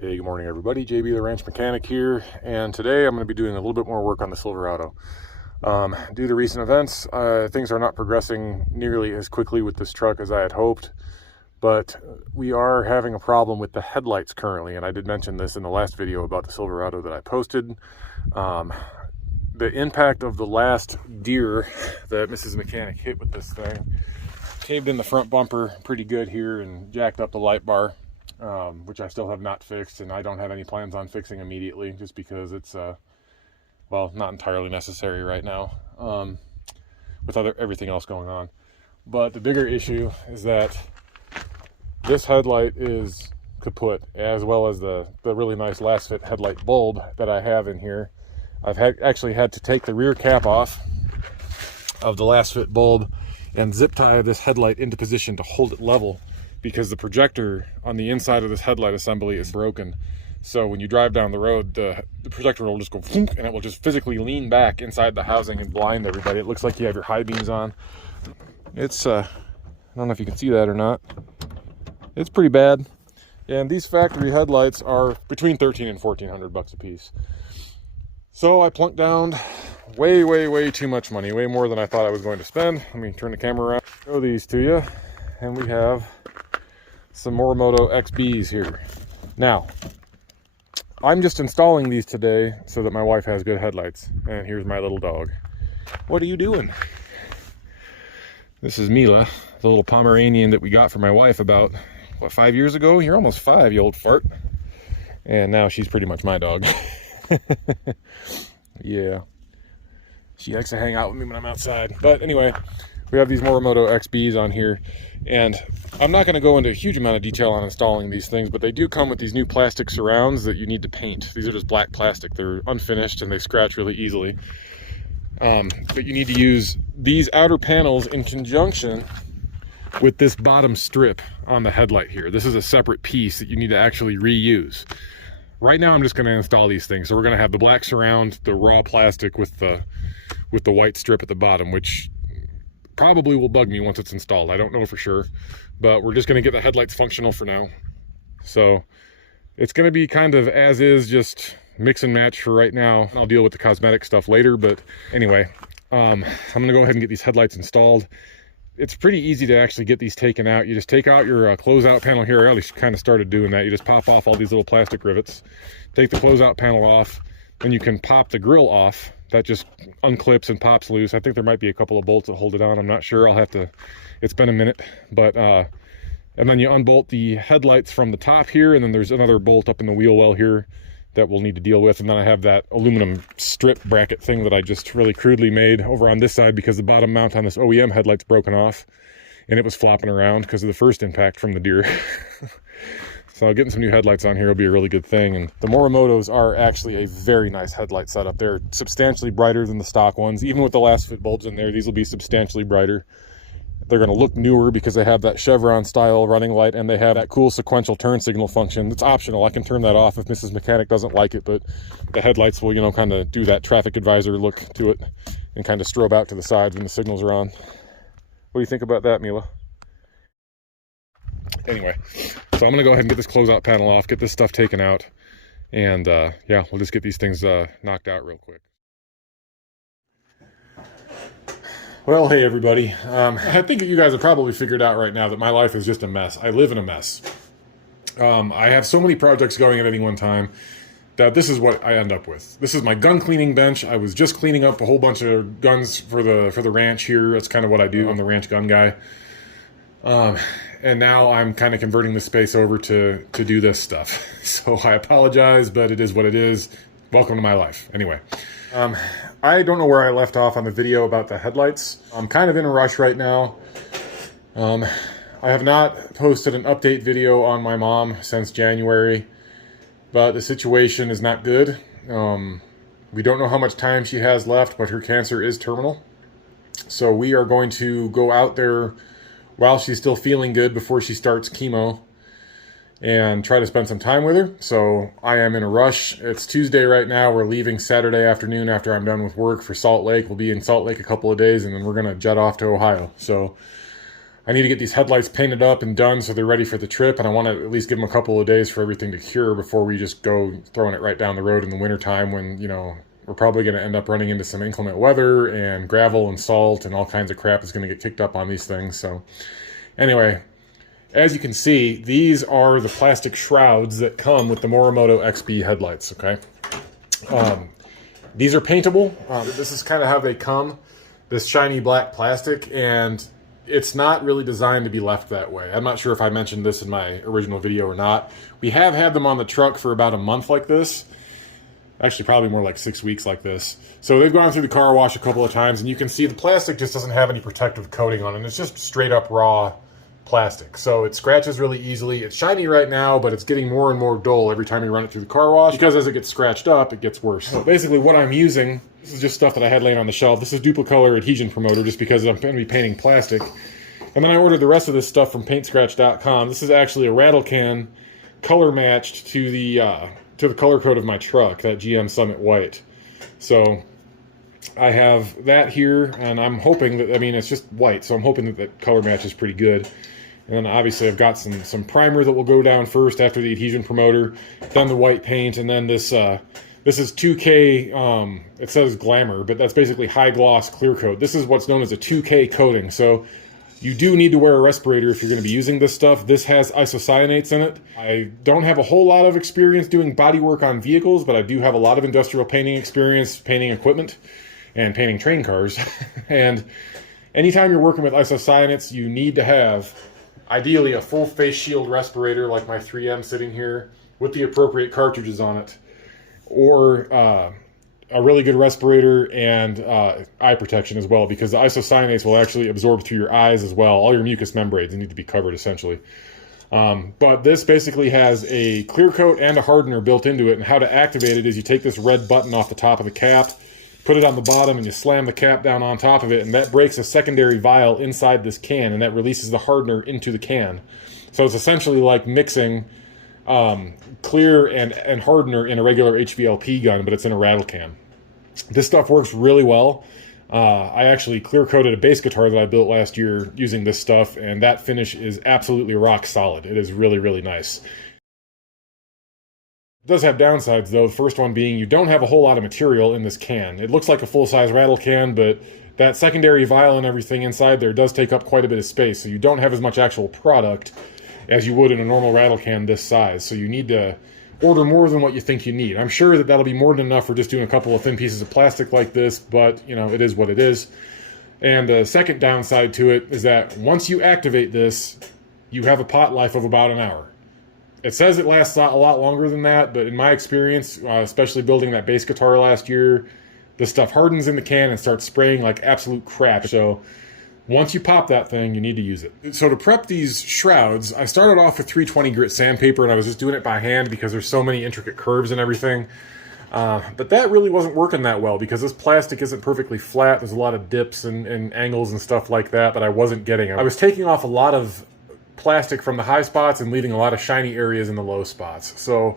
Hey, good morning everybody. JB the Ranch Mechanic here, and today I'm going to be doing a little bit more work on the Silverado. Due to recent events, things are not progressing nearly as quickly with this truck as I had hoped, but we are having a problem with the headlights currently, and I did mention this in the last video about the Silverado that I posted. The impact of the last deer that Mrs. Mechanic hit with this thing caved in the front bumper pretty good here and jacked up the light bar. Which I still have not fixed, and I don't have any plans on fixing immediately just because it's, well, not entirely necessary right now with everything else going on. But the bigger issue is that this headlight is kaput, as well as the really nice last fit headlight bulb that I have in here. I've actually had to take the rear cap off of the last fit bulb and zip tie this headlight into position to hold it level, because the projector on the inside of this headlight assembly is broken. So when you drive down the road, the projector will just go and it will just physically lean back inside the housing and blind everybody. It looks like you have your high beams on. It's I don't know if you can see that or not. It's pretty bad. And these factory headlights are between $1,300 and $1,400 a piece. So I plunked down way too much money, way more than I thought I was going to spend. Let me turn the camera around, show these to you. And we have some Morimoto XBs here. Now, I'm just installing these today so that my wife has good headlights. And here's my little dog. What are you doing? This is Mila, the little Pomeranian that we got for my wife about, what, 5 years ago? You're almost 5, you old fart. And now she's pretty much my dog. Yeah. She likes to hang out with me when I'm outside. But anyway, we have these Morimoto XBs on here, and I'm not going to go into a huge amount of detail on installing these things, but they do come with these new plastic surrounds that you need to paint. These are just black plastic. They're unfinished and they scratch really easily. But you need to use these outer panels in conjunction with this bottom strip on the headlight here. This is a separate piece that you need to actually reuse. Right now I'm just going to install these things. So we're going to have the black surround, the raw plastic with the white strip at the bottom, which probably will bug me once it's installed. I don't know for sure, but we're just going to get the headlights functional for now. So it's going to be kind of as is, just mix and match for right now. I'll deal with the cosmetic stuff later, but anyway, I'm going to go ahead and get these headlights installed. It's pretty easy to actually get these taken out. You just take out your closeout panel here. I already kind of started doing that. You just pop off all these little plastic rivets, take the closeout panel off, then you can pop the grill off. That just unclips and pops loose. I think there might be a couple of bolts that hold it on. I'm not sure. I'll have to, it's been a minute, but, and then you unbolt the headlights from the top here, and then there's another bolt up in the wheel well here that we'll need to deal with. And then I have that aluminum strip bracket thing that I just really crudely made over on this side because the bottom mount on this OEM headlight's broken off and it was flopping around because of the first impact from the deer. So getting some new headlights on here will be a really good thing. And the Morimotos are actually a very nice headlight setup. They're substantially brighter than the stock ones. Even with the last fit bulbs in there, these will be substantially brighter. They're going to look newer because they have that chevron-style running light, and they have that cool sequential turn signal function. It's optional. I can turn that off if Mrs. Mechanic doesn't like it, but the headlights will, you know, kind of do that traffic advisor look to it and kind of strobe out to the sides when the signals are on. What do you think about that, Mila? Anyway, so I'm going to go ahead and get this closeout panel off, get this stuff taken out, and yeah, we'll just get these things knocked out real quick. Well, hey everybody. I think you guys have probably figured out right now that my life is just a mess. I live in a mess. I have so many projects going at any one time that this is what I end up with. This is my gun cleaning bench. I was just cleaning up a whole bunch of guns for the ranch here. That's kind of what I do. I'm the ranch gun guy. And now I'm kind of converting the space over to do this stuff. So I apologize, but it is what it is. Welcome to my life. Anyway, I don't know where I left off on the video about the headlights. I'm kind of in a rush right now. I have not posted an update video on my mom since January, but the situation is not good. We don't know how much time she has left, but her cancer is terminal. So we are going to go out there while she's still feeling good before she starts chemo and try to spend some time with her. So I am in a rush. It's Tuesday right now. We're leaving Saturday afternoon after I'm done with work for Salt Lake. We'll be in Salt Lake a couple of days, and then we're going to jet off to Ohio. So I need to get these headlights painted up and done so they're ready for the trip, and I want to at least give them a couple of days for everything to cure before we just go throwing it right down the road in the wintertime when, you know, we're probably going to end up running into some inclement weather, and gravel and salt and all kinds of crap is going to get kicked up on these things. So anyway, as you can see, these are the plastic shrouds that come with the Morimoto XB headlights, okay? These are paintable. This is kind of how they come, this shiny black plastic, and it's not really designed to be left that way. I'm not sure if I mentioned this in my original video or not. We have had them on the truck for about a month like this. Actually, probably more like 6 weeks like this. So they've gone through the car wash a couple of times, and you can see the plastic just doesn't have any protective coating on it. It's just straight up raw plastic. So it scratches really easily. It's shiny right now, but it's getting more and more dull every time you run it through the car wash, because as it gets scratched up, it gets worse. So basically what I'm using, this is just stuff that I had laying on the shelf. This is Duplicolor adhesion promoter, just because I'm going to be painting plastic. And then I ordered the rest of this stuff from paintscratch.com. This is actually a rattle can color matched to the color code of my truck, that GM Summit White. So I have that here, and I'm hoping that, I mean, it's just white, so I'm hoping that the color match is pretty good. And then obviously I've got some primer that will go down first after the adhesion promoter, then the white paint, and then this is 2K, it says Glamour, but that's basically high gloss clear coat. This is what's known as a 2K coating. So you do need to wear a respirator if you're going to be using this stuff. This has isocyanates in it. I don't have a whole lot of experience doing body work on vehicles, but I do have a lot of industrial painting experience, painting equipment, and painting train cars. And anytime you're working with isocyanates, you need to have, ideally, a full face shield respirator like my 3M sitting here with the appropriate cartridges on it, or a really good respirator and eye protection as well, because the isocyanates will actually absorb through your eyes as well. All your mucous membranes need to be covered, essentially. But this basically has a clear coat and a hardener built into it, and how to activate it is you take this red button off the top of the cap, put it on the bottom, and you slam the cap down on top of it, and that breaks a secondary vial inside this can, and that releases the hardener into the can. So it's essentially like mixing clear and hardener in a regular HVLP gun, but it's in a rattle can. This stuff works really well. I actually clear coated a bass guitar that I built last year using this stuff, and that finish is absolutely rock solid. It is really, really nice. It does have downsides though, the first one being you don't have a whole lot of material in this can. It looks like a full-size rattle can, but that secondary vial and everything inside there does take up quite a bit of space, so you don't have as much actual product as you would in a normal rattle can this size. So you need to order more than what you think you need. I'm sure that that'll be more than enough for just doing a couple of thin pieces of plastic like this, but you know, it is what it is. And the second downside to it is that once you activate this, you have a pot life of about an hour. It says it lasts a lot longer than that, but in my experience, especially building that bass guitar last year, the stuff hardens in the can and starts spraying like absolute crap. So once you pop that thing, you need to use it. So to prep these shrouds, I started off with 320 grit sandpaper, and I was just doing it by hand because there's so many intricate curves and everything. But that really wasn't working that well because this plastic isn't perfectly flat. There's a lot of dips and angles and stuff like that I wasn't getting. I was taking off a lot of plastic from the high spots and leaving a lot of shiny areas in the low spots. So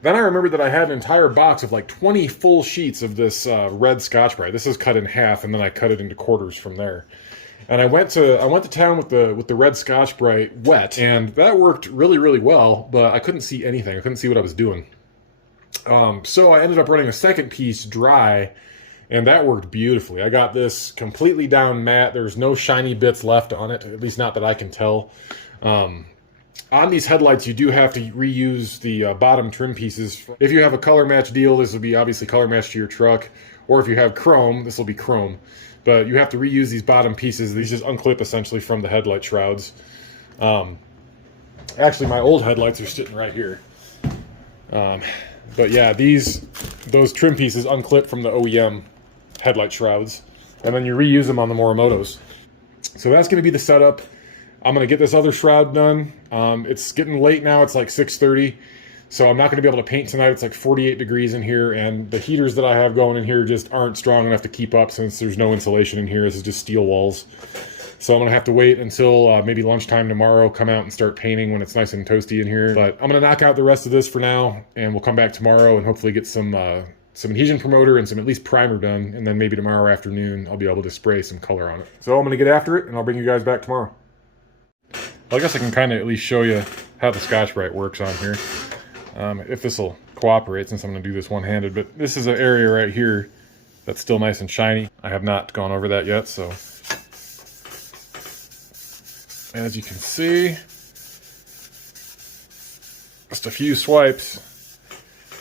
then I remembered that I had an entire box of like 20 full sheets of this red Scotch-Brite. This is cut in half, and then I cut it into quarters from there. And I went to town with the red Scotch-Brite wet, and that worked really, really well, but I couldn't see anything. I couldn't see what I was doing. So I ended up running a second piece dry, and that worked beautifully. I got this completely down matte. There's no shiny bits left on it, at least not that I can tell. On these headlights, you do have to reuse the bottom trim pieces. If you have a color match deal, this will be obviously color matched to your truck, or if you have chrome, this will be chrome. But you have to reuse these bottom pieces. These just unclip essentially from the headlight shrouds. Actually, my old headlights are sitting right here. But yeah, those trim pieces unclip from the OEM headlight shrouds, and then you reuse them on the Morimotos. So that's going to be the setup. I'm going to get this other shroud done. It's getting late now. It's like 6:30. So I'm not going to be able to paint tonight. It's like 48 degrees in here, and the heaters that I have going in here just aren't strong enough to keep up since there's no insulation in here. This is just steel walls. So I'm going to have to wait until maybe lunchtime tomorrow, come out and start painting when it's nice and toasty in here. But I'm going to knock out the rest of this for now, and we'll come back tomorrow and hopefully get some adhesion promoter and some at least primer done, and then maybe tomorrow afternoon I'll be able to spray some color on it. So I'm going to get after it, and I'll bring you guys back tomorrow. Well, I guess I can kind of at least show you how the Scotch-Brite works on here. If this will cooperate, since I'm going to do this one-handed. But this is an area right here that's still nice and shiny. I have not gone over that yet, so as you can see, just a few swipes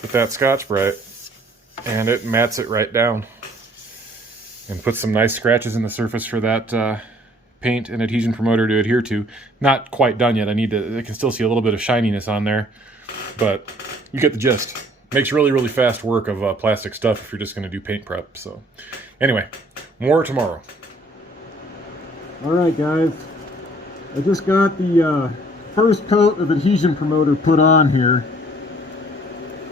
with that Scotch-Brite and it mats it right down and puts some nice scratches in the surface for that paint and adhesion promoter to adhere to. Not quite done yet. I can still see a little bit of shininess on there, but you get the gist. Makes really, really fast work of plastic stuff if you're just going to do paint prep. So anyway, more tomorrow. All right, guys. I just got the first coat of adhesion promoter put on here.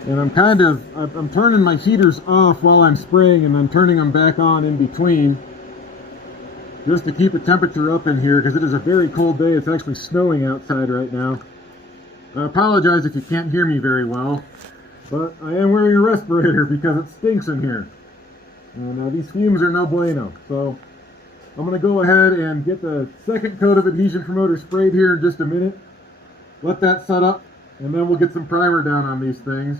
And I'm turning my heaters off while I'm spraying and then turning them back on in between, just to keep the temperature up in here because it is a very cold day. It's actually snowing outside right now. I apologize if you can't hear me very well, but I am wearing a respirator because it stinks in here. And these fumes are no bueno. So I'm going to go ahead and get the second coat of adhesion promoter sprayed here in just a minute. Let that set up, and then we'll get some primer down on these things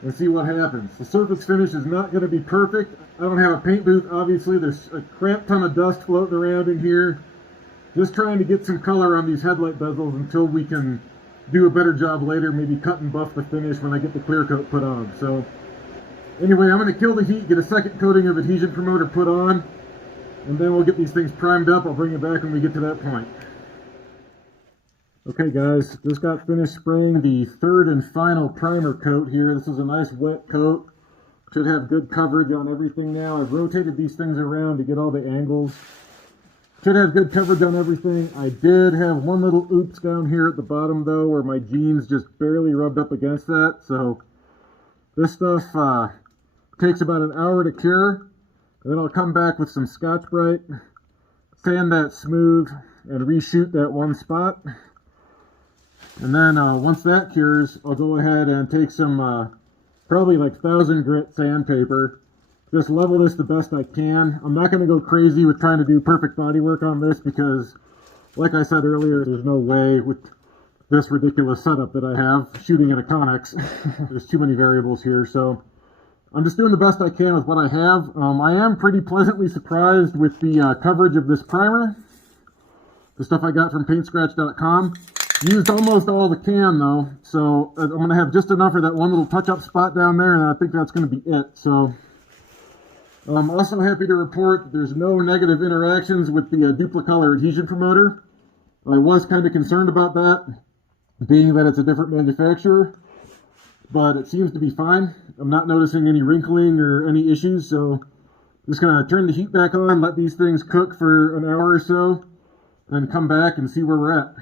and see what happens. The surface finish is not going to be perfect. I don't have a paint booth, obviously. There's a crap ton of dust floating around in here. Just trying to get some color on these headlight bezels until we can do a better job later, maybe cut and buff the finish when I get the clear coat put on. So anyway, I'm going to kill the heat, get a second coating of adhesion promoter put on, and then we'll get these things primed up. I'll bring it back when we get to that point. Okay guys, just got finished spraying the third and final primer coat here. This is a nice wet coat. Should have good coverage on everything now. I've rotated these things around to get all the angles. Should have good coverage on everything. I did have one little oops down here at the bottom though, where my jeans just barely rubbed up against that. So this stuff takes about an hour to cure. And then I'll come back with some Scotch-Brite, sand that smooth, and reshoot that one spot. And then once that cures, I'll go ahead and take some probably like 1000 grit sandpaper. Just level this the best I can. I'm not going to go crazy with trying to do perfect bodywork on this because, like I said earlier, there's no way with this ridiculous setup that I have shooting in a Connex. There's too many variables here, so I'm just doing the best I can with what I have. I am pretty pleasantly surprised with the coverage of this primer. The stuff I got from paintscratch.com. Used almost all the can though, so I'm going to have just enough for that one little touch-up spot down there, and I think that's going to be it. So I'm also happy to report that there's no negative interactions with the Duplicolor adhesion promoter. I was kind of concerned about that, being that it's a different manufacturer, but it seems to be fine. I'm not noticing any wrinkling or any issues, so I'm just going to turn the heat back on, let these things cook for an hour or so, and come back and see where we're at.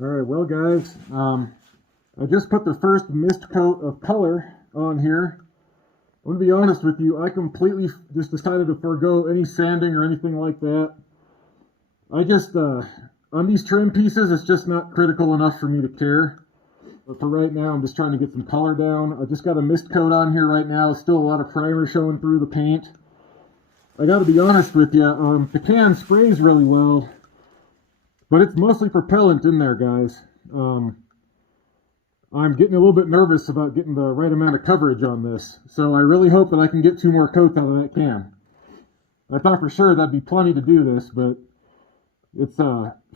Alright, well guys, I just put the first mist coat of color on here. I'm going to be honest with you, I completely just decided to forego any sanding or anything like that. I just, on these trim pieces, it's just not critical enough for me to care. But for right now, I'm just trying to get some color down. I just got a mist coat on here right now. Still a lot of primer showing through the paint. I got to be honest with you, the can sprays really well. But it's mostly propellant in there, guys. I'm getting a little bit nervous about getting the right amount of coverage on this. So I really hope that I can get 2 more coats out of that can. I thought for sure that'd be plenty to do this, but it's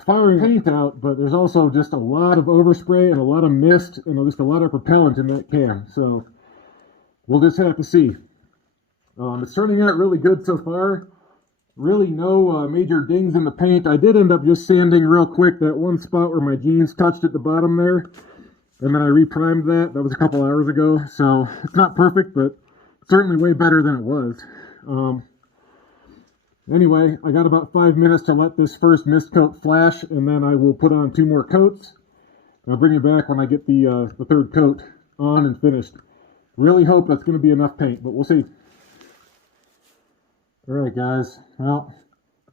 firing paint out, but there's also just a lot of overspray and a lot of mist and just a lot of propellant in that can. So we'll just have to see. It's turning out really good so far. Really no major dings in the paint. I did end up just sanding real quick that one spot where my jeans touched at the bottom there. And then I reprimed that. That was a couple hours ago. So it's not perfect, but certainly way better than it was. Anyway, I got about 5 minutes to let this first mist coat flash, and then I will put on 2 more coats. I'll bring it back when I get the third coat on and finished. Really hope that's going to be enough paint, but we'll see. Alright guys, well,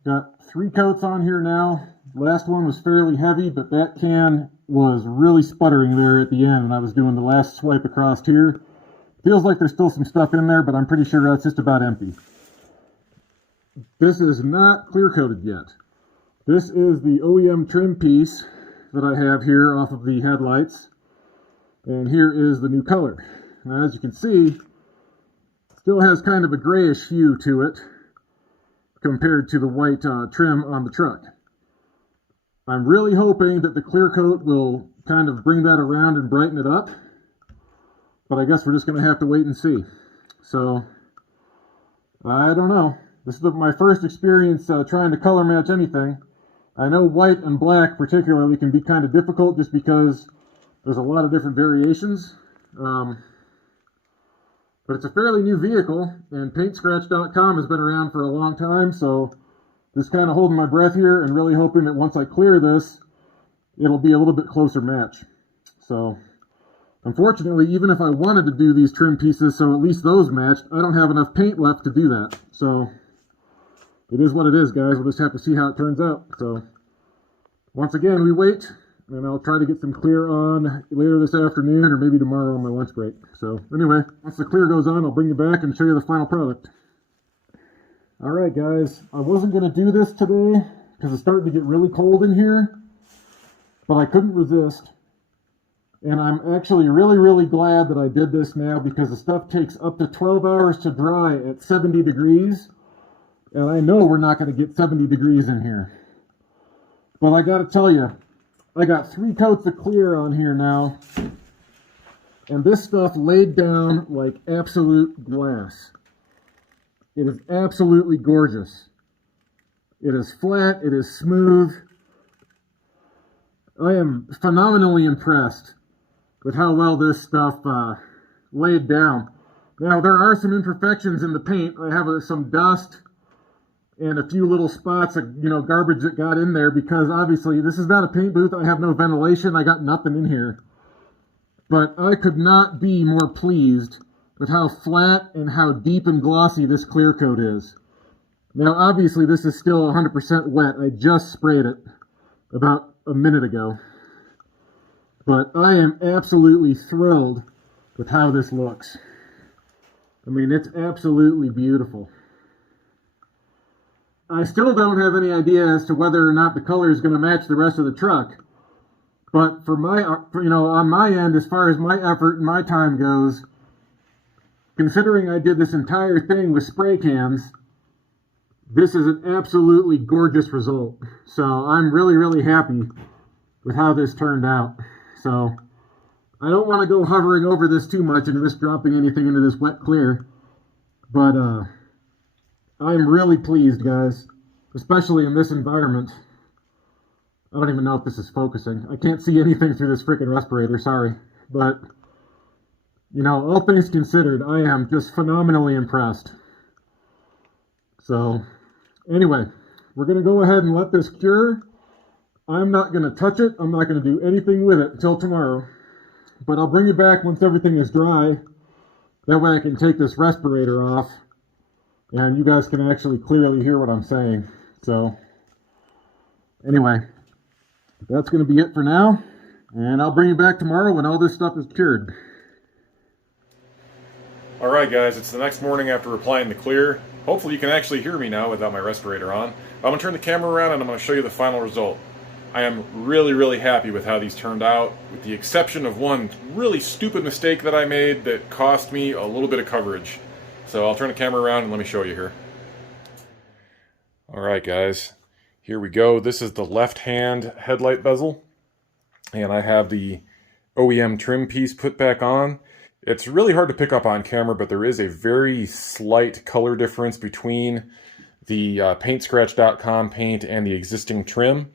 got 3 coats on here now. Last one was fairly heavy, but that can was really sputtering there at the end when I was doing the last swipe across here. Feels like there's still some stuff in there, but I'm pretty sure that's just about empty. This is not clear coated yet. This is the OEM trim piece that I have here off of the headlights. And here is the new color. Now, as you can see, it still has kind of a grayish hue to it compared to the white trim on the truck. I'm really hoping that the clear coat will kind of bring that around and brighten it up. But I guess we're just going to have to wait and see. So, I don't know. This is my first experience trying to color match anything. I know white and black particularly can be kind of difficult just because there's a lot of different variations. But it's a fairly new vehicle, and paintscratch.com has been around for a long time, so just kind of holding my breath here and really hoping that once I clear this, it'll be a little bit closer match. So, unfortunately, even if I wanted to do these trim pieces so at least those matched, I don't have enough paint left to do that. So, it is what it is, guys. We'll just have to see how it turns out. So, once again, we wait, and I'll try to get some clear on later this afternoon or maybe tomorrow on my lunch break. So, anyway, once the clear goes on, I'll bring you back and show you the final product. Alright, guys. I wasn't going to do this today because it's starting to get really cold in here, but I couldn't resist. And I'm actually really glad that I did this now because the stuff takes up to 12 hours to dry at 70 degrees. And I know we're not going to get 70 degrees in here. But I got to tell you, I got 3 coats of clear on here now. And this stuff laid down like absolute glass. It is absolutely gorgeous. It is flat, it is smooth. I am phenomenally impressed with how well this stuff laid down. Now, there are some imperfections in the paint. I have some dust and a few little spots of, garbage that got in there because obviously this is not a paint booth. I have no ventilation. I got nothing in here. But I could not be more pleased with how flat and how deep and glossy this clear coat is. Now, obviously, this is still 100% wet. I just sprayed it about a minute ago. But I am absolutely thrilled with how this looks. I mean, it's absolutely beautiful. I still don't have any idea as to whether or not the color is going to match the rest of the truck. But for my, on my end, as far as my effort and my time goes, considering I did this entire thing with spray cans, this is an absolutely gorgeous result. So I'm really happy with how this turned out. So I don't want to go hovering over this too much and risk dropping anything into this wet clear. But I'm really pleased, guys, especially in this environment. I don't even know if this is focusing. I can't see anything through this freaking respirator, sorry. But, all things considered, I am just phenomenally impressed. So, anyway, we're going to go ahead and let this cure. I'm not going to touch it. I'm not going to do anything with it until tomorrow. But I'll bring you back once everything is dry. That way I can take this respirator off. And you guys can actually clearly hear what I'm saying. So, anyway, that's going to be it for now. And I'll bring you back tomorrow when all this stuff is cured. Alright guys, it's the next morning after applying the clear. Hopefully you can actually hear me now without my respirator on. I'm going to turn the camera around and I'm going to show you the final result. I am really happy with how these turned out, with the exception of one really stupid mistake that I made that cost me a little bit of coverage. So I'll turn the camera around and let me show you here. Alright guys, here we go. This is the left-hand headlight bezel. And I have the OEM trim piece put back on. It's really hard to pick up on camera, but there is a very slight color difference between the paintscratch.com paint and the existing trim.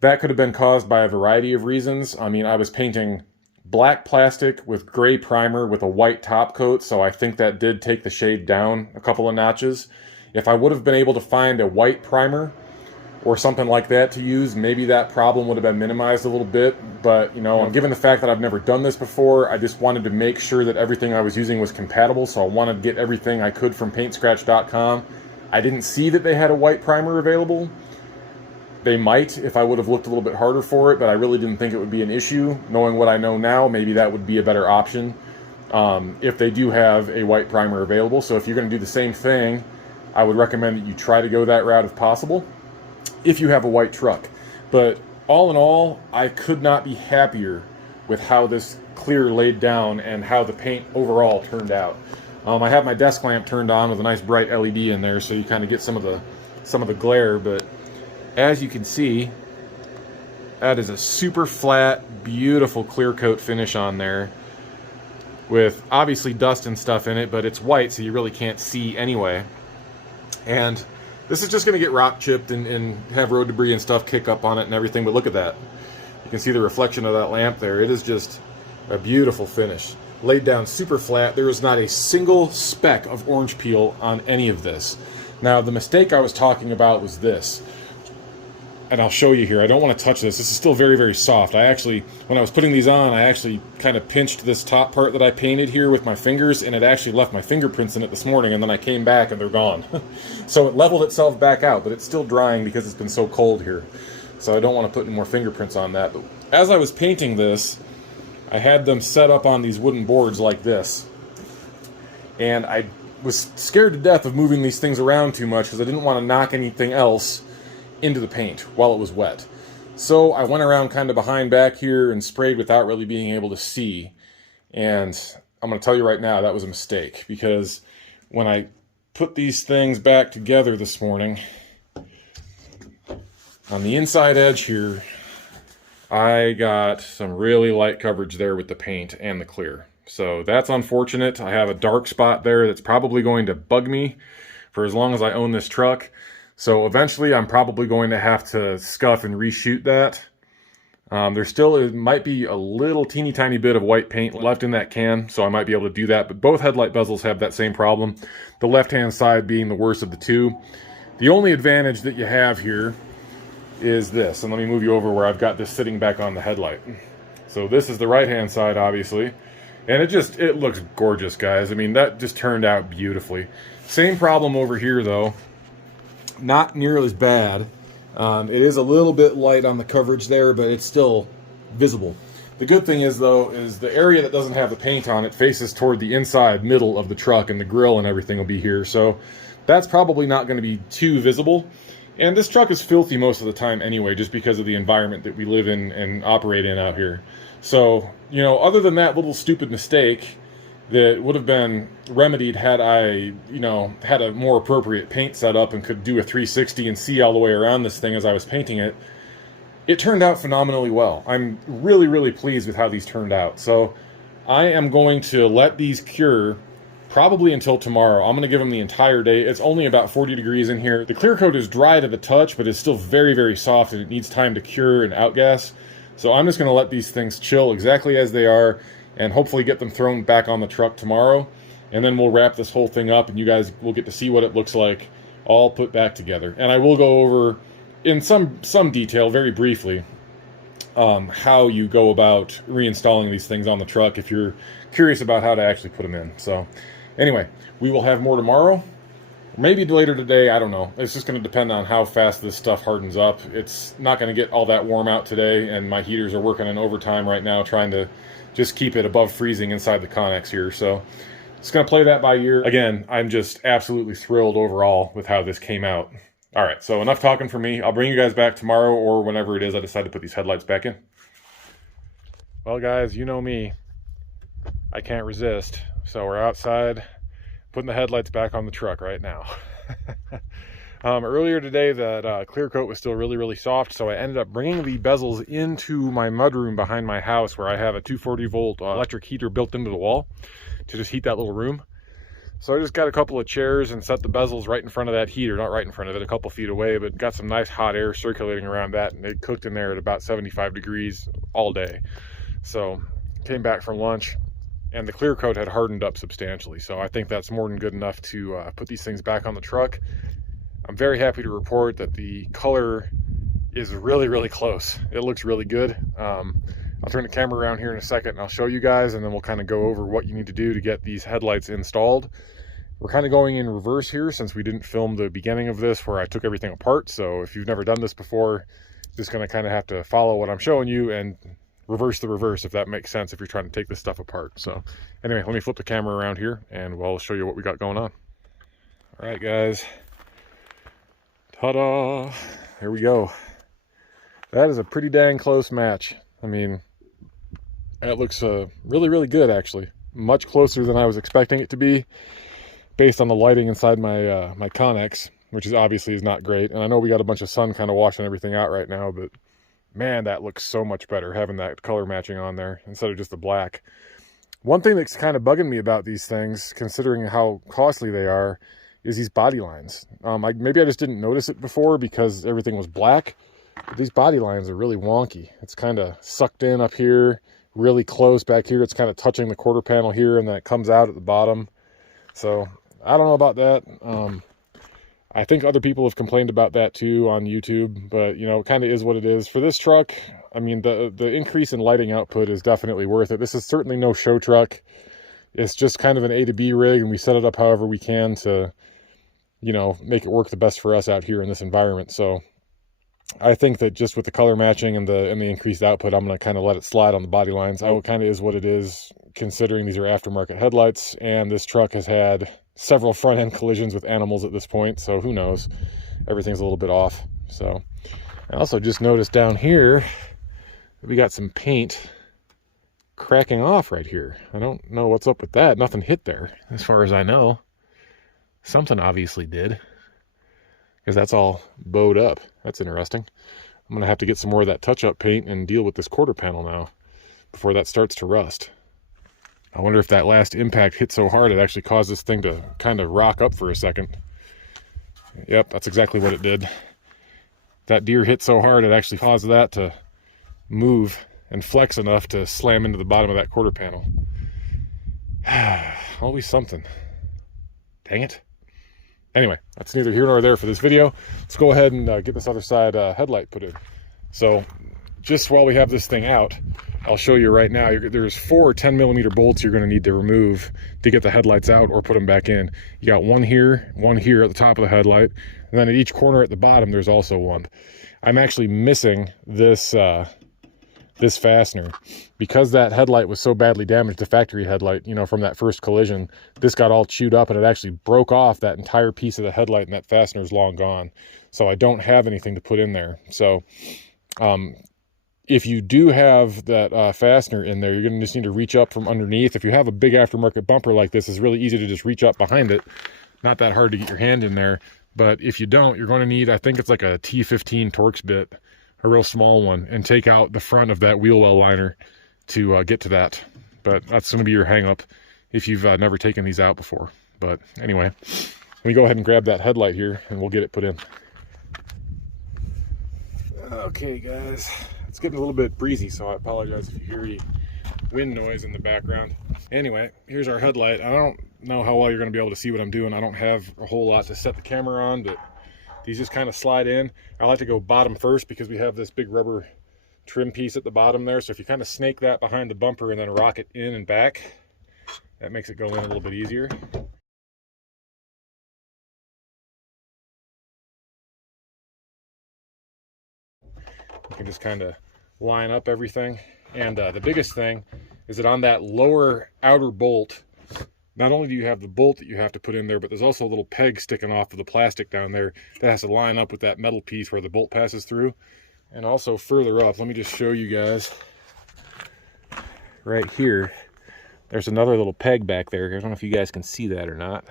That could have been caused by a variety of reasons. I mean, I was painting black plastic with gray primer with a white top coat, so I think that did take the shade down a couple of notches. If I would have been able to find a white primer or something like that to use, maybe that problem would have been minimized a little bit. But, given the fact that I've never done this before, I just wanted to make sure that everything I was using was compatible, so I wanted to get everything I could from paintscratch.com. I didn't see that they had a white primer available. They might if I would have looked a little bit harder for it, but I really didn't think it would be an issue. Knowing what I know now, maybe that would be a better option if they do have a white primer available. So if you're going to do the same thing, I would recommend that you try to go that route if possible. if you have a white truck. But all in all, I could not be happier with how this clear laid down and how the paint overall turned out. I have my desk lamp turned on with a nice bright LED in there, so you kind of get some of the glare. But as you can see, that is a super flat, beautiful clear coat finish on there, with obviously dust and stuff in it, but it's white, so you really can't see anyway. And this is just going to get rock chipped and have road debris and stuff kick up on it and everything, but look at that. You can see the reflection of that lamp there. It is just a beautiful finish. Laid down super flat. There is not a single speck of orange peel on any of this. Now, the mistake I was talking about was this. And I'll show you here. I don't want to touch this. This is still very, very soft. I actually, when I was putting these on, I actually kind of pinched this top part that I painted here with my fingers, and it actually left my fingerprints in it this morning, and then I came back and they're gone. So it leveled itself back out, but it's still drying because it's been so cold here. So I don't want to put any more fingerprints on that. But as I was painting this, I had them set up on these wooden boards like this. And I was scared to death of moving these things around too much because I didn't want to knock anything else into the paint while it was wet. So I went around kind of behind back here and sprayed without really being able to see. And I'm going to tell you right now, that was a mistake, because when I put these things back together this morning, on the inside edge here, I got some really light coverage there with the paint and the clear. So that's unfortunate. I have a dark spot there that's probably going to bug me for as long as I own this truck. So eventually I'm probably going to have to scuff and reshoot that. There still might be a little teeny tiny bit of white paint left in that can, so I might be able to do that. But both headlight bezels have that same problem, the left-hand side being the worst of the two. The only advantage that you have here is this, and let me move you over where I've got this sitting back on the headlight. So this is the right-hand side, obviously, and it looks gorgeous, guys. I mean, that just turned out beautifully. Same problem over here, though. Not nearly as bad. It is a little bit light on the coverage there, but it's still visible. The good thing is, though, is the area that doesn't have the paint on it faces toward the inside middle of the truck, and the grill and everything will be here. So that's probably not going to be too visible. And this truck is filthy most of the time anyway, just because of the environment that we live in and operate in out here. So, you know, other than that little stupid mistake that would have been remedied had I, you know, had a more appropriate paint setup and could do a 360 and see all the way around this thing as I was painting it, it turned out phenomenally well. I'm really, really pleased with how these turned out. So I am going to let these cure probably until tomorrow. I'm going to give them the entire day. It's only about 40 degrees in here. The clear coat is dry to the touch, but it's still very, very soft, and it needs time to cure and outgas. So I'm just going to let these things chill exactly as they are, and hopefully get them thrown back on the truck tomorrow. And then we'll wrap this whole thing up, and you guys will get to see what it looks like all put back together. And I will go over in some detail, very briefly, how you go about reinstalling these things on the truck if you're curious about how to actually put them in. So anyway, we will have more tomorrow. Maybe later today, I don't know. It's just going to depend on how fast this stuff hardens up. It's not going to get all that warm out today, and my heaters are working in overtime right now trying to just keep it above freezing inside the Connex here. So it's going to play that by ear. Again, I'm just absolutely thrilled overall with how this came out. All right, so enough talking for me. I'll bring you guys back tomorrow or whenever it is I decide to put these headlights back in. Well, guys, you know me. I can't resist. So we're outside putting the headlights back on the truck right now. Earlier today, that clear coat was still really, really soft, so I ended up bringing the bezels into my mudroom behind my house, where I have a 240-volt electric heater built into the wall to just heat that little room. So I just got a couple of chairs and set the bezels right in front of that heater, not right in front of it, a couple feet away, but got some nice hot air circulating around that, and it cooked in there at about 75 degrees all day. So came back from lunch, and the clear coat had hardened up substantially, so I think that's more than good enough to put these things back on the truck. I'm very happy to report that the color is really, really close. It looks really good. I'll turn the camera around here in a second and I'll show you guys, and then we'll kind of go over what you need to do to get these headlights installed. We're kind of going in reverse here since we didn't film the beginning of this where I took everything apart. So if you've never done this before, just going to kind of have to follow what I'm showing you and reverse the reverse, if that makes sense, if you're trying to take this stuff apart. So anyway, let me flip the camera around here and we'll show you what we got going on. All right, guys. Ta-da! Here we go. That is a pretty dang close match. I mean, that looks really, really good, actually. Much closer than I was expecting it to be, based on the lighting inside my my Connex, which is obviously not great. And I know we got a bunch of sun kind of washing everything out right now, but man, that looks so much better having that color matching on there instead of just the black. One thing that's kind of bugging me about these things, considering how costly they are, is these body lines. Maybe I just didn't notice it before because everything was black. But these body lines are really wonky. It's kind of sucked in up here, really close back here. It's kind of touching the quarter panel here, and then it comes out at the bottom. So I don't know about that. I think other people have complained about that too on YouTube, but you know, it kind of is what it is. For this truck, I mean, the increase in lighting output is definitely worth it. This is certainly no show truck. It's just kind of an A to B rig, and we set it up however we can to, you know, make it work the best for us out here in this environment. So I think that just with the color matching and the increased output, I'm going to kind of let it slide on the body lines. It kind of is what it is, considering these are aftermarket headlights, and this truck has had several front end collisions with animals at this point, so who knows, everything's a little bit off. So I also just noticed down here we got some paint cracking off right here. I don't know what's up with that. Nothing hit there as far as I know. Something obviously did, because that's all bowed up. That's interesting. I'm gonna have to get some more of that touch-up paint and deal with this quarter panel now before that starts to rust. I wonder if that last impact hit so hard it actually caused this thing to kind of rock up for a second. Yep, that's exactly what it did. That deer hit so hard it actually caused that to move and flex enough to slam into the bottom of that quarter panel. Always something. Dang it. Anyway, that's neither here nor there for this video. Let's go ahead and get this other side headlight put in. So just while we have this thing out, I'll show you right now. There's 4 10mm bolts you're going to need to remove to get the headlights out or put them back in. You got one here at the top of the headlight, and then at each corner at the bottom there's also one. I'm actually missing this this fastener because that headlight was so badly damaged, the factory headlight, you know, from that first collision. This got all chewed up and it actually broke off that entire piece of the headlight, and that fastener is long gone. So I don't have anything to put in there. So if you do have that fastener in there, you're going to just need to reach up from underneath. If you have a big aftermarket bumper like this, it's really easy to just reach up behind it. Not that hard to get your hand in there. But if you don't, you're going to need, I think it's like a T15 Torx bit, a real small one, and take out the front of that wheel well liner to get to that. But that's going to be your hang up if you've never taken these out before. But anyway, let me go ahead and grab that headlight here and we'll get it put in. Okay guys, it's getting a little bit breezy, so I apologize if you hear any wind noise in the background. Anyway, here's our headlight. I don't know how well you're going to be able to see what I'm doing. I don't have a whole lot to set the camera on, but these just kind of slide in. I like to go bottom first because we have this big rubber trim piece at the bottom there. So if you kind of snake that behind the bumper and then rock it in and back, that makes it go in a little bit easier. You can just kind of line up everything. And the biggest thing is that on that lower outer bolt, not only do you have the bolt that you have to put in there, but there's also a little peg sticking off of the plastic down there that has to line up with that metal piece where the bolt passes through. And also further up, let me just show you guys right here. There's another little peg back there. I don't know if you guys can see that or not,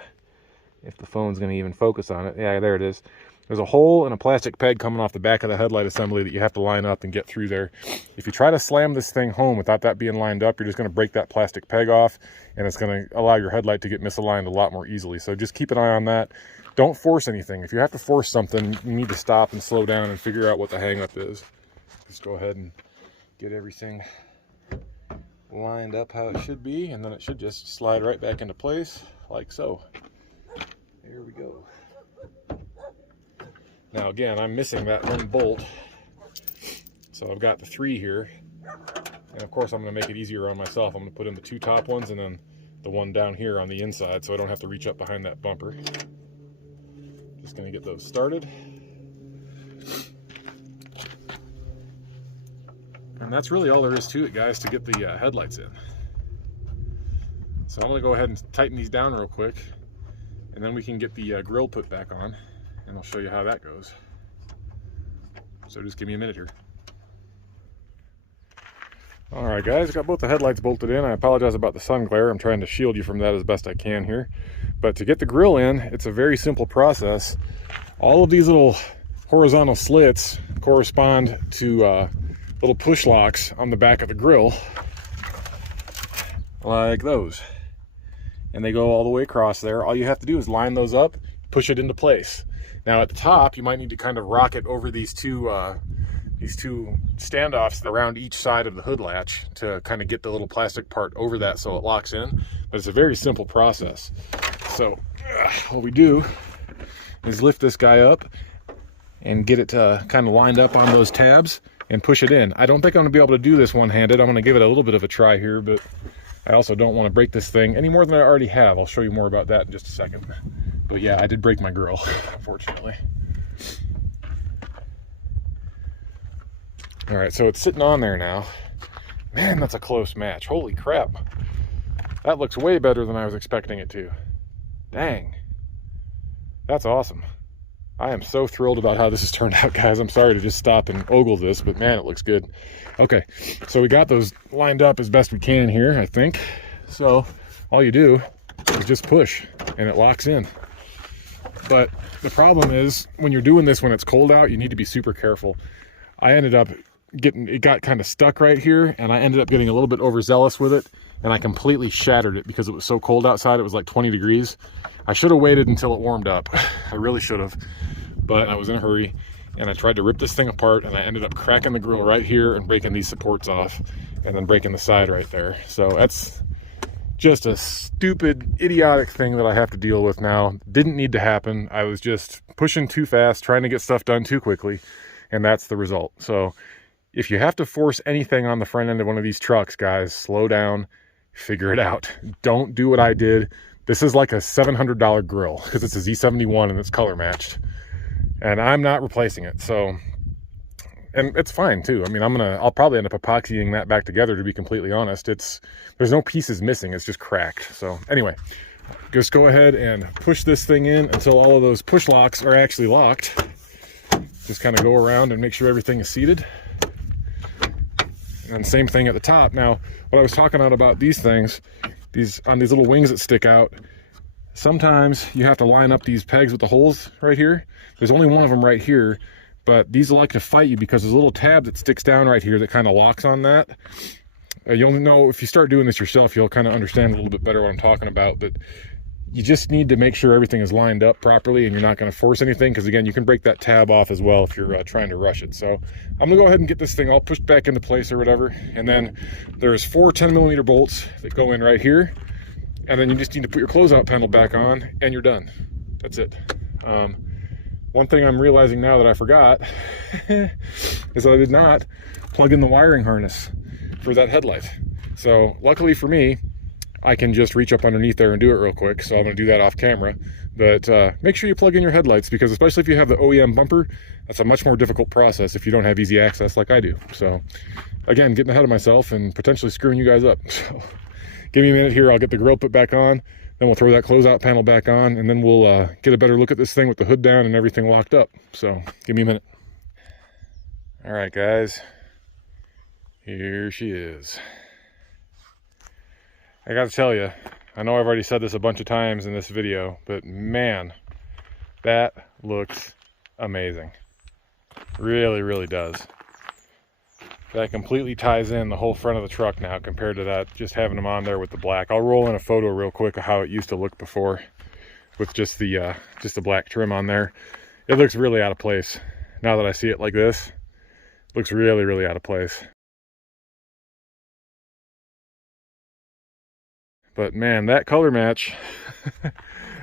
if the phone's going to even focus on it. Yeah, there it is. There's a hole and a plastic peg coming off the back of the headlight assembly that you have to line up and get through there. If you try to slam this thing home without that being lined up, you're just going to break that plastic peg off, and it's going to allow your headlight to get misaligned a lot more easily. So just keep an eye on that. Don't force anything. If you have to force something, you need to stop and slow down and figure out what the hang up is. Just go ahead and get everything lined up how it should be, and then it should just slide right back into place like so. There we go. Now again, I'm missing that one bolt, so I've got the 3 here, and of course I'm going to make it easier on myself. I'm going to put in the 2 top ones and then the one down here on the inside, so I don't have to reach up behind that bumper. Just going to get those started. And that's really all there is to it, guys, to get the headlights in. So I'm going to go ahead and tighten these down real quick, and then we can get the grill put back on. and I'll show you how that goes. So just give me a minute here. All right, guys, got both the headlights bolted in. I apologize about the sun glare. I'm trying to shield you from that as best I can here. But to get the grill in, it's a very simple process. All of these little horizontal slits correspond to little push locks on the back of the grill, like those. And they go all the way across there. All you have to do is line those up, push it into place. Now at the top, you might need to kind of rock it over these two standoffs around each side of the hood latch to kind of get the little plastic part over that so it locks in. But it's a very simple process. So what we do is lift this guy up and get it kind of lined up on those tabs and push it in. I don't think I'm gonna be able to do this one-handed. I'm gonna give it a little bit of a try here, but I also don't want to break this thing any more than I already have. I'll show you more about that in just a second. But yeah, I did break my grill, unfortunately. All right, so it's sitting on there now. Man, that's a close match. Holy crap. That looks way better than I was expecting it to. Dang. That's awesome. I am so thrilled about how this has turned out, guys. I'm sorry to just stop and ogle this, but man, it looks good. Okay, so we got those lined up as best we can here, I think. So all you do is just push and it locks in. But the problem is when you're doing this when it's cold out, you need to be super careful. I ended up it got kind of stuck right here, and I ended up getting a little bit overzealous with it, and I completely shattered it because it was so cold outside. It was like 20 degrees. I should have waited until it warmed up. I really should have, but I was in a hurry, and I tried to rip this thing apart, and I ended up cracking the grill right here and breaking these supports off, and then breaking the side right there. So that's just a stupid, idiotic thing that I have to deal with now. Didn't need to happen. I was just pushing too fast, trying to get stuff done too quickly, and that's the result. So if you have to force anything on the front end of one of these trucks, guys, slow down, figure it out. Don't do what I did. This is like a $700 grill because it's a Z71 and it's color matched, and I'm not replacing it. So, and it's fine too. I mean, I'll probably end up epoxying that back together, to be completely honest. There's no pieces missing. It's just cracked. So anyway, just go ahead and push this thing in until all of those push locks are actually locked. Just kind of go around and make sure everything is seated. And same thing at the top. Now, what I was talking about these things, on these little wings that stick out, sometimes you have to line up these pegs with the holes right here. There's only one of them right here, but these like to fight you because there's a little tab that sticks down right here that kind of locks on that. You'll know if you start doing this yourself, you'll kind of understand a little bit better what I'm talking about. But you just need to make sure everything is lined up properly and you're not going to force anything, because again, you can break that tab off as well if you're trying to rush it. So I'm gonna go ahead and get this thing all pushed back into place or whatever, and then there's 4 10mm bolts that go in right here, and then you just need to put your closeout panel back on and you're done. That's it. One thing I'm realizing now that I forgot is that I did not plug in the wiring harness for that headlight. So luckily for me, I can just reach up underneath there and do it real quick. So I'm going to do that off camera. But make sure you plug in your headlights, because especially if you have the OEM bumper, that's a much more difficult process if you don't have easy access like I do. So again, getting ahead of myself and potentially screwing you guys up. So give me a minute here. I'll get the grill put back on. Then we'll throw that closeout panel back on, and then we'll get a better look at this thing with the hood down and everything locked up. So give me a minute. All right, guys. Here she is. I gotta tell you, I know I've already said this a bunch of times in this video, but man, that looks amazing. Really, really does. That completely ties in the whole front of the truck now compared to that, just having them on there with the black. I'll roll in a photo real quick of how it used to look before with just the black trim on there. It looks really out of place. Now that I see it like this, it looks really, really out of place. But man, that color match,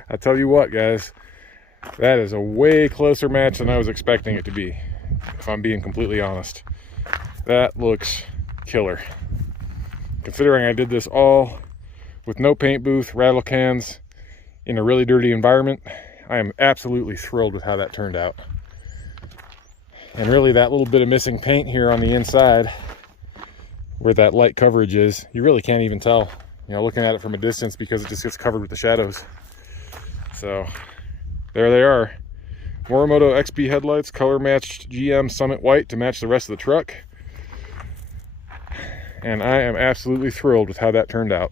I tell you what, guys, that is a way closer match than I was expecting it to be, if I'm being completely honest. That looks killer. Considering I did this all with no paint booth, rattle cans, in a really dirty environment, I am absolutely thrilled with how that turned out. And really, that little bit of missing paint here on the inside, where that light coverage is, you really can't even tell, you know, looking at it from a distance, because it just gets covered with the shadows. So there they are. Morimoto XB headlights, color matched GM Summit White to match the rest of the truck. And I am absolutely thrilled with how that turned out.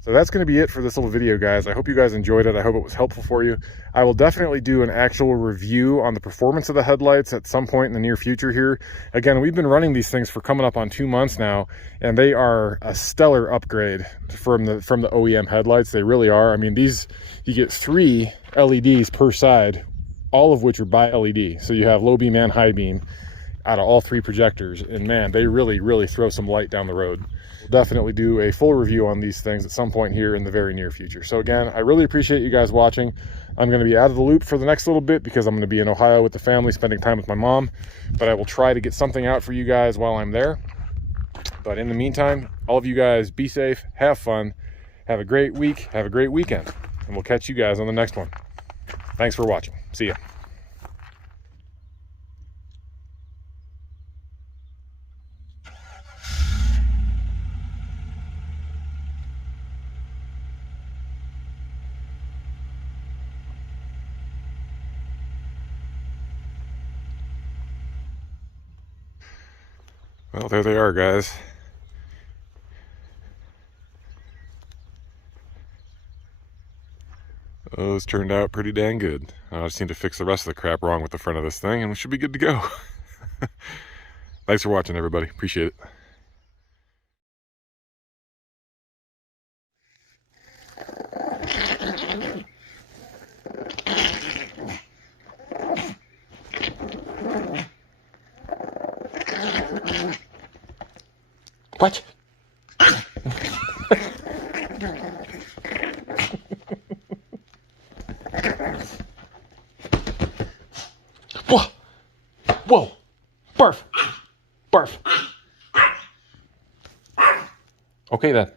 So that's going to be it for this little video, guys. I hope you guys enjoyed it. I hope it was helpful for you. I will definitely do an actual review on the performance of the headlights at some point in the near future here. Again, we've been running these things for coming up on 2 months now, and they are a stellar upgrade from the OEM headlights. They really are. I mean, these, you get 3 LEDs per side, all of which are by LED. So you have low beam and high beam out of all 3 projectors, and man, they really throw some light down the road. We'll definitely do a full review on these things at some point here in the very near future. So again, I really appreciate you guys watching. I'm going to be out of the loop for the next little bit because I'm going to be in Ohio with the family, spending time with my mom, but I will try to get something out for you guys while I'm there. But in the meantime, all of you guys be safe, have fun, have a great week, have a great weekend, and we'll catch you guys on the next one. Thanks for watching. See ya. Well, there they are, guys. Those turned out pretty dang good. I just need to fix the rest of the crap wrong with the front of this thing, and we should be good to go. Thanks for watching, everybody. Appreciate it. What? Whoa! Whoa! Barf! Barf! Okay then.